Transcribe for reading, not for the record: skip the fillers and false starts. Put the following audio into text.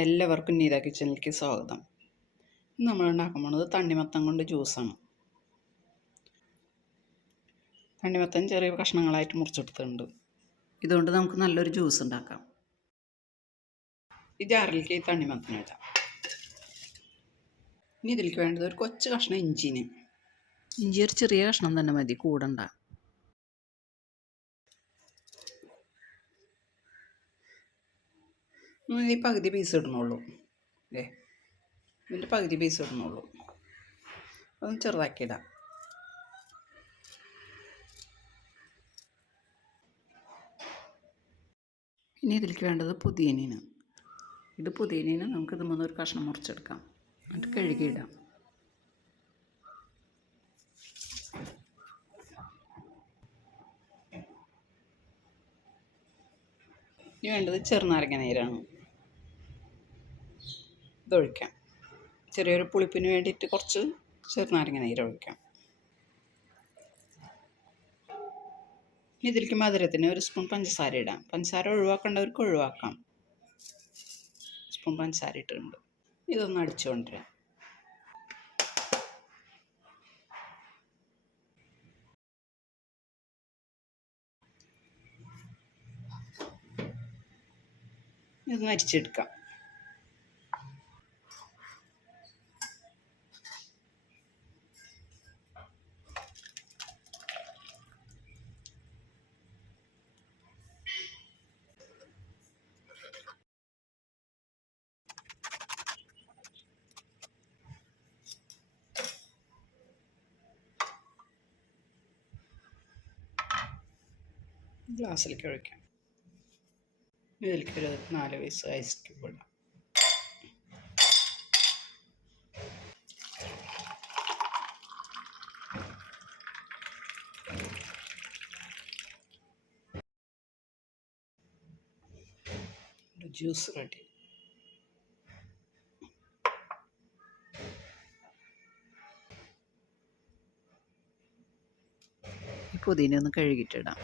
എല്ലാവർക്കും നീത കിച്ചണിലേക്ക് സ്വാഗതം. ഇന്ന് നമ്മൾ ഉണ്ടാക്കാൻ പോകുന്നത് തണ്ണിമത്തൻ കൊണ്ട് ജ്യൂസാണ്. തണ്ണിമത്തൻ ചെറിയ കഷ്ണങ്ങളായിട്ട് മുറിച്ചെടുത്തിട്ടുണ്ട്. ഇതുകൊണ്ട് നമുക്ക് നല്ലൊരു ജ്യൂസ് ഉണ്ടാക്കാം. ഈ ജാറിലേക്ക് ഈ തണ്ണിമത്തൻ ഇടാം. ഇനി ഇതിലേക്ക് വേണ്ടത് ഒരു കൊച്ചു കഷ്ണം ഇഞ്ചി ഒരു ചെറിയ കഷ്ണം തന്നെ മതി, കൂടണ്ട. ഈ പകുതി പീസ് ഇടണുള്ളൂ. ഇതിൻ്റെ പകുതി പീസ് ഇടണുള്ളൂ. അതൊന്ന് ചെറുതാക്കി ഇടാം. ഇനി ഇതിലേക്ക് വേണ്ടത് പുതിയനീന്. ഇത് പുതിയനീന് നമുക്ക് ഇത് മൂന്നൊരു കഷ്ണം മുറിച്ചെടുക്കാം, എന്നിട്ട് കഴുകിയിടാം. ഇനി വേണ്ടത് ചെറുനാരങ്ങ നീരാണ്. ഇതൊഴിക്കാം. ചെറിയൊരു പുളിപ്പിന് വേണ്ടിയിട്ട് കുറച്ച് ചെറുനാരങ്ങ നീര് ഒഴിക്കാം. ഇനി ഇതിലേക്ക് മധുരത്തിന് ഒരു സ്പൂൺ പഞ്ചസാര ഇടാം. പഞ്ചസാര ഒഴിവാക്കേണ്ടവർക്ക് ഒഴിവാക്കാം. സ്പൂൺ പഞ്ചസാര ഇട്ടിട്ടുണ്ട്. ഇതൊന്ന് അടിച്ചുകൊണ്ടിരാം. ഇതൊന്ന് അരിച്ചെടുക്കാം. ഗ്ലാസ്സിലേക്ക് ഒഴിക്കാം. ഇതിലേക്ക് ഒരു 4 പീസ് ഐസ് ക്യൂബ് ഇടാം. Juice ready. ഈ പുതിന ഒന്ന് കഴുകിയിട്ടിടാം.